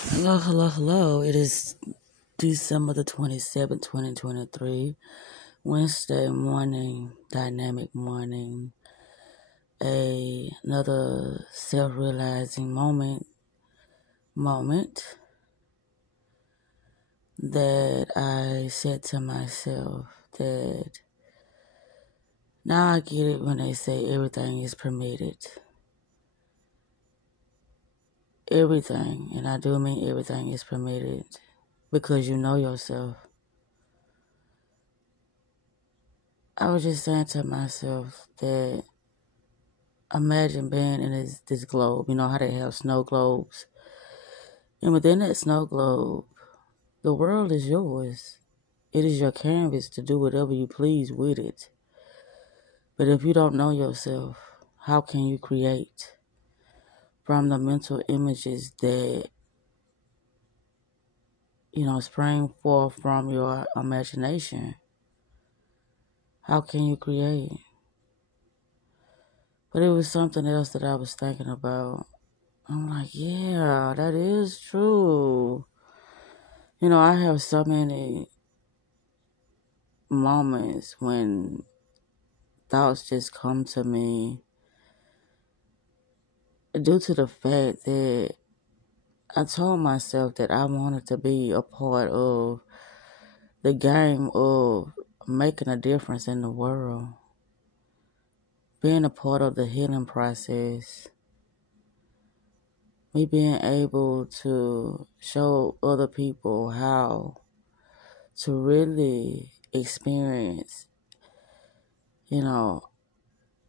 Hello, hello, hello. It is December the 27th, 2023, Wednesday morning, dynamic morning, another self-realizing moment that I said to myself that now I get it when they say everything is permitted. Everything, and I do mean everything is permitted because you know yourself. I was just saying to myself that imagine being in this globe. You know how they have snow globes? And within that snow globe, the world is yours. It is your canvas to do whatever you please with it. But if you don't know yourself, how can you create from the mental images that, spring forth from your imagination? How can you create? But it was something else that I was thinking about. I'm like, yeah, that is true. I have so many moments when thoughts just come to me due to the fact that I told myself that I wanted to be a part of the game of making a difference in the world, being a part of the healing process, me being able to show other people how to really experience,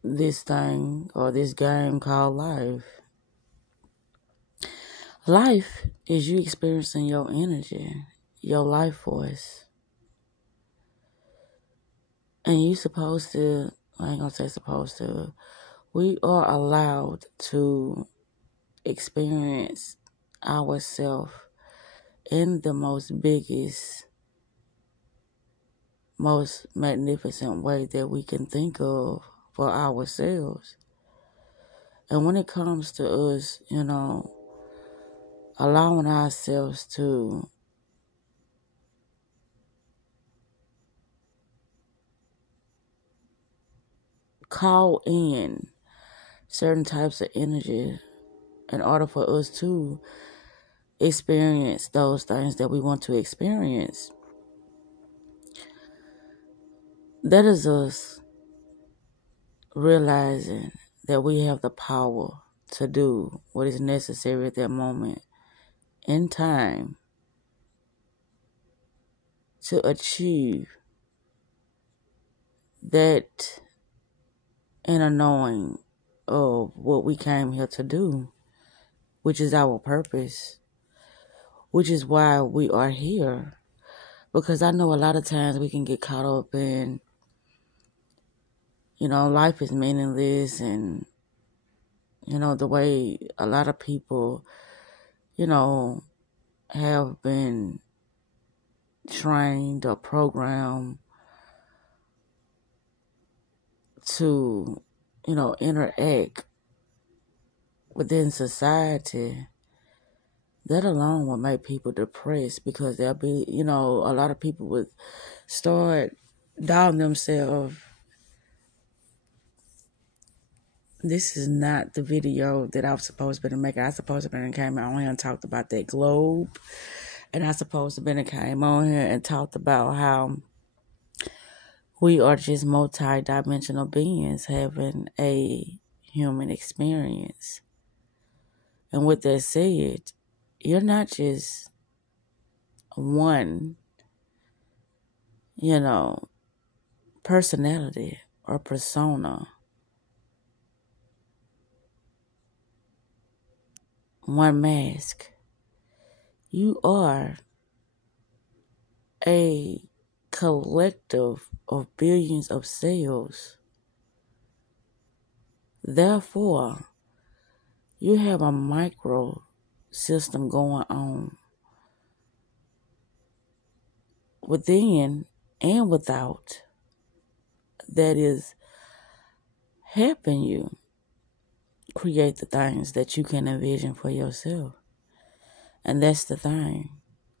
this thing or this game called life. Life is you experiencing your energy, your life force. And you supposed to, I ain't gonna say supposed to, we are allowed to experience ourselves in the most biggest, most magnificent way that we can think of for ourselves. And when it comes to us, allowing ourselves to call in certain types of energy in order for us to experience those things that we want to experience, that is us realizing that we have the power to do what is necessary at that moment in time to achieve that inner knowing of what we came here to do, which is our purpose, which is why we are here. Because I know a lot of times we can get caught up in, life is meaningless and, the way a lot of people, have been trained or programmed to, interact within society. That alone will make people depressed because there'll be, a lot of people would start doubting themselves. This is not the video that I was supposed to be making. I was supposed to be came on here and talked about that globe. And I supposed to be came on here and talked about how we are just multi-dimensional beings having a human experience. And with that said, you're not just one, personality or persona. One mask. You are a collective of billions of cells. Therefore, you have a micro system going on within and without that is helping you create the things that you can envision for yourself. And that's the thing.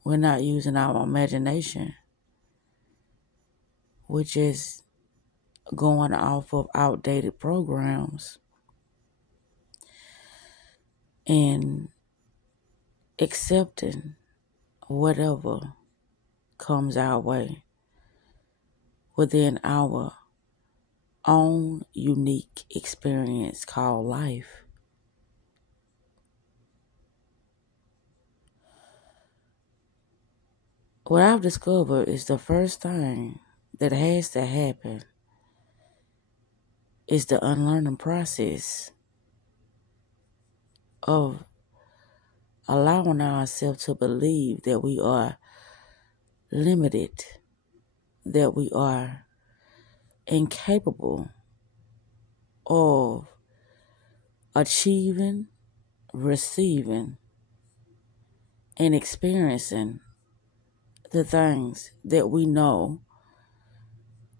We're not using our imagination. We're just going off of outdated programs and accepting whatever comes our way within our own unique experience called life. What I've discovered is the first thing that has to happen is the unlearning process of allowing ourselves to believe that we are limited, that we are incapable of achieving, receiving, and experiencing the things that we know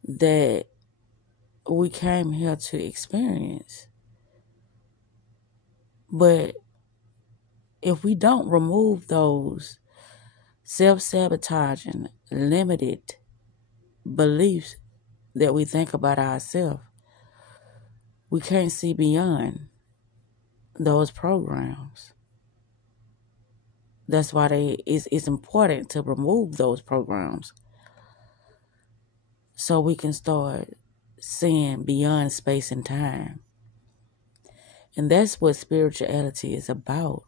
that we came here to experience. But if we don't remove those self-sabotaging, limited beliefs that we think about ourselves, we can't see beyond those programs. That's why it's important to remove those programs so we can start seeing beyond space and time. And that's what spirituality is about.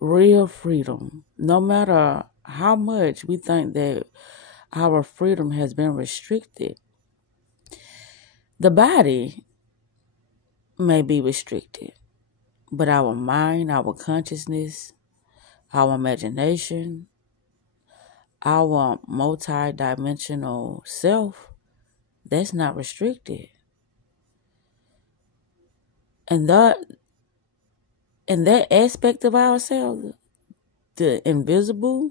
Real freedom. No matter how much we think that our freedom has been restricted, the body may be restricted, but our mind, our consciousness, our imagination, our multi-dimensional self, that's not restricted. And that aspect of ourselves, the invisible,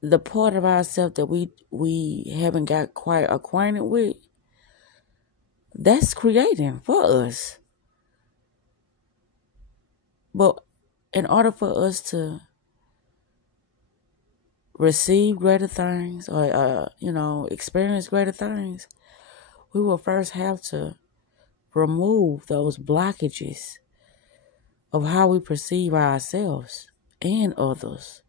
the part of ourselves that we haven't got quite acquainted with, that's creating for us. But in order for us to receive greater things or, experience greater things, we will first have to remove those blockages of how we perceive ourselves and others.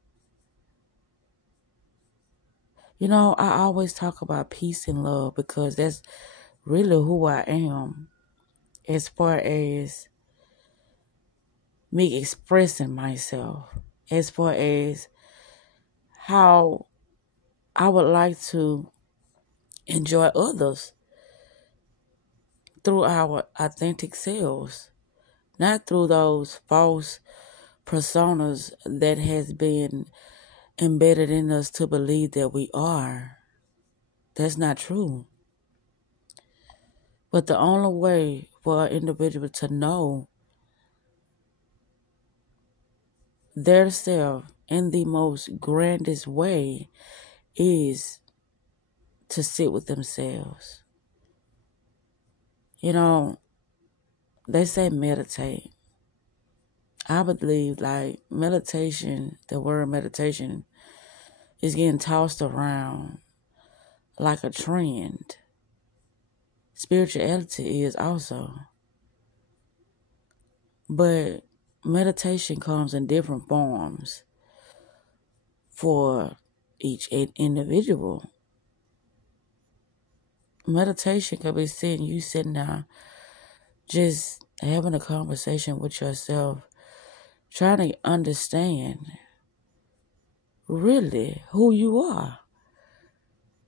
I always talk about peace and love because that's really who I am as far as me expressing myself, as far as how I would like to enjoy others through our authentic selves, not through those false personas that has been embedded in us to believe that we are. That's not true. But the only way for an individual to know their self in the most grandest way is to sit with themselves. They say meditate. I believe meditation, the word meditation is getting tossed around like a trend. Spirituality is also. But meditation comes in different forms for each individual. Meditation could be you sitting down, just having a conversation with yourself, trying to understand really who you are,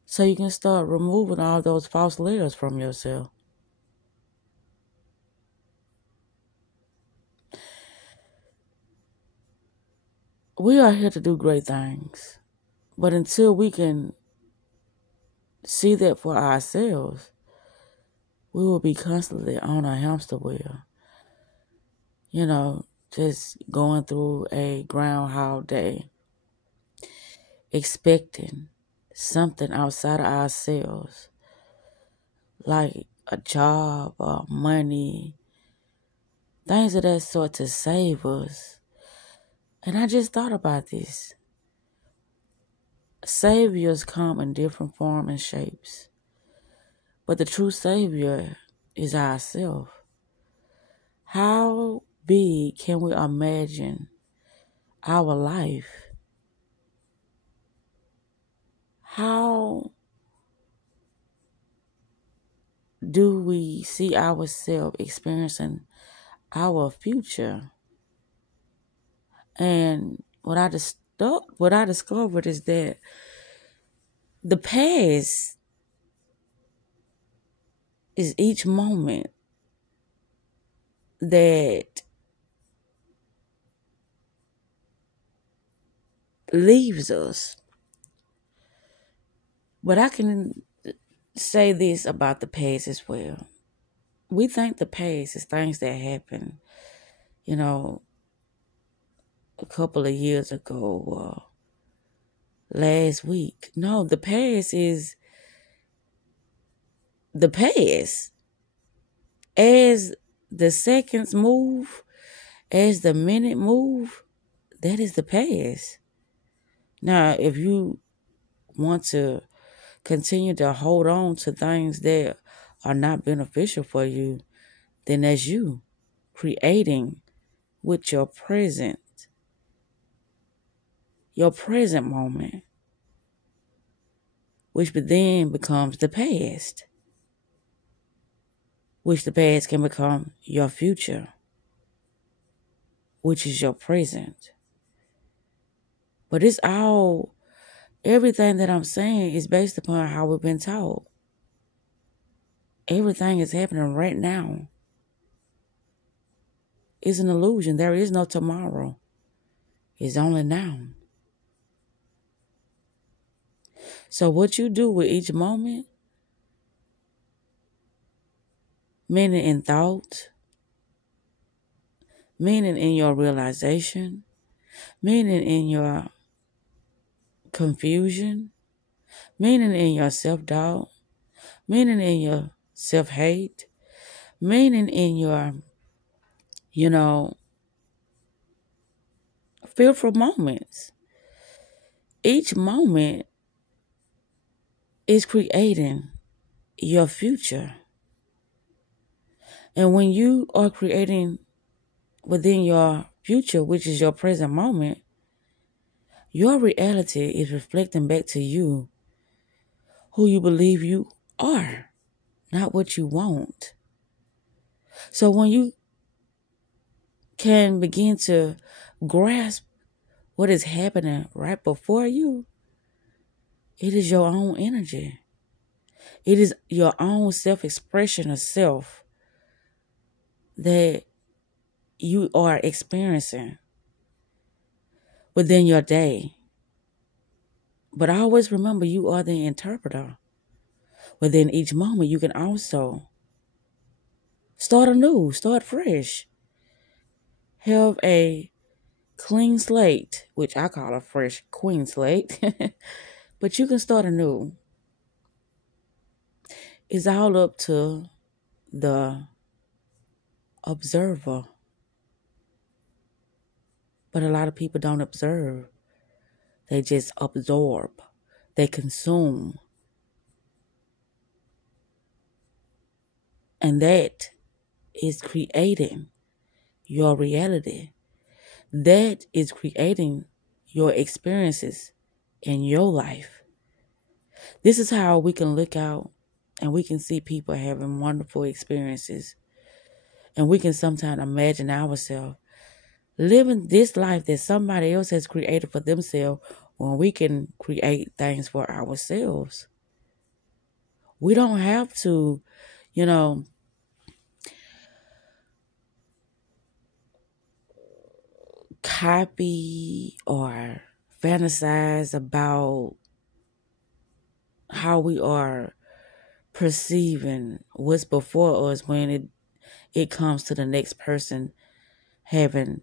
so you can start removing all those false layers from yourself. We are here to do great things, but until we can see that for ourselves, we will be constantly on a hamster wheel. Just going through a Groundhog Day, expecting something outside of ourselves, like a job or money, things of that sort to save us. And I just thought about this. Saviors come in different forms and shapes. But the true Savior is ourselves. How big can we imagine our life? How do we see ourselves experiencing our future? And what I discovered is that the past is each moment that leaves us. But I can say this about the past as well. We think the past is things that happened, a couple of years ago or last week. No, the past is the past. As the seconds move, as the minute move, that is the past. Now, if you want to continue to hold on to things that are not beneficial for you, then that's you creating with your present moment, which then becomes the past, which the past can become your future, which is your present. But everything that I'm saying is based upon how we've been taught. Everything is happening right now. It's an illusion. There is no tomorrow. It's only now. So what you do with each moment, meaning in thought, meaning in your realization, meaning in your confusion, meaning in your self-doubt, meaning in your self-hate, meaning in your, fearful moments. Each moment is creating your future. And when you are creating within your future, which is your present moment, your reality is reflecting back to you who you believe you are, not what you want. So when you can begin to grasp what is happening right before you, it is your own energy. It is your own self-expression of self that you are experiencing within your day. But always remember, you are the interpreter. Within each moment, you can also start anew, start fresh. Have a clean slate, which I call a fresh queen slate. But you can start anew. It's all up to the observer. But a lot of people don't observe. They just absorb. They consume. And that is creating your reality. That is creating your experiences in your life. This is how we can look out and we can see people having wonderful experiences. And we can sometimes imagine ourselves living this life that somebody else has created for themselves when we can create things for ourselves. We don't have to, copy or fantasize about how we are perceiving what's before us when it comes to the next person having,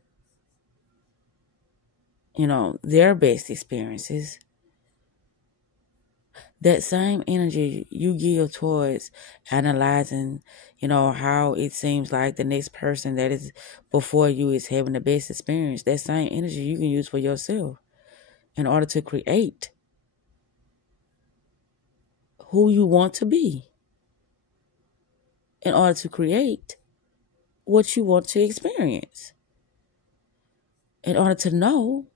their best experiences. that same energy you give towards analyzing, how it seems like the next person that is before you is having the best experience, that same energy you can use for yourself in order to create who you want to be, in order to create what you want to experience, in order to know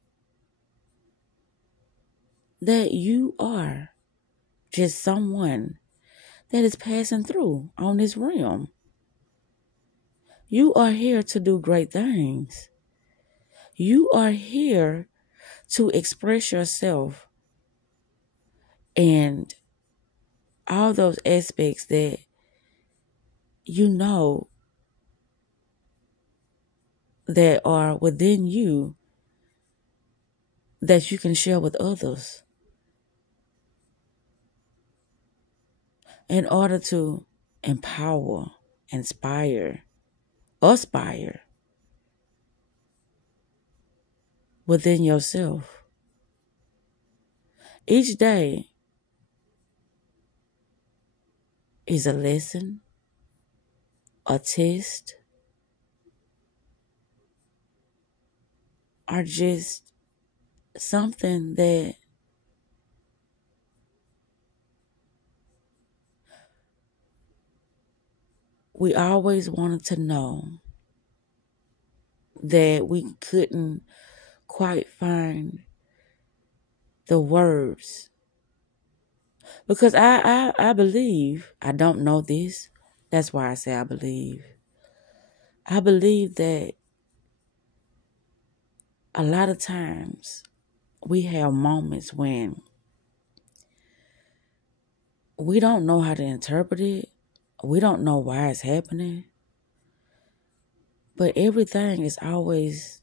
that you are just someone that is passing through on this realm. You are here to do great things. You are here to express yourself and all those aspects that you know that are within you that you can share with others in order to empower, inspire, aspire within yourself. Each day is a lesson, a test, or just something that we always wanted to know that we couldn't quite find the words. Because I believe, I don't know this, that's why I say I believe. I believe that a lot of times we have moments when we don't know how to interpret it. We don't know why it's happening. But everything is always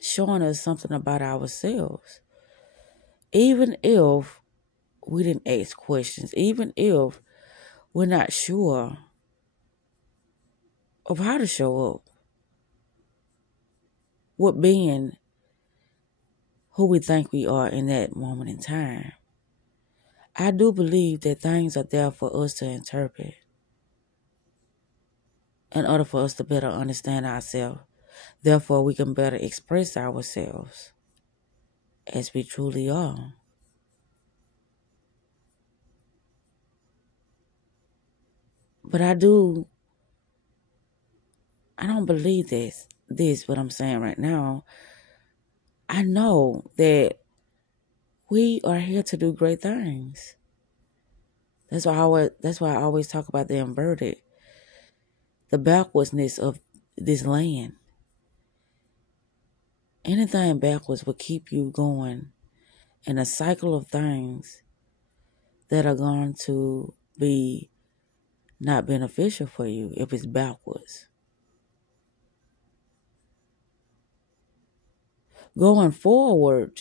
showing us something about ourselves. Even if we didn't ask questions, even if we're not sure of how to show up, what being who we think we are in that moment in time. I do believe that things are there for us to interpret in order for us to better understand ourselves. Therefore, we can better express ourselves as we truly are. But I don't believe this what I'm saying right now. I know that we are here to do great things. That's why I always talk about the inverted, the backwardness of this land. Anything backwards will keep you going in a cycle of things that are going to be not beneficial for you if it's backwards. Going forward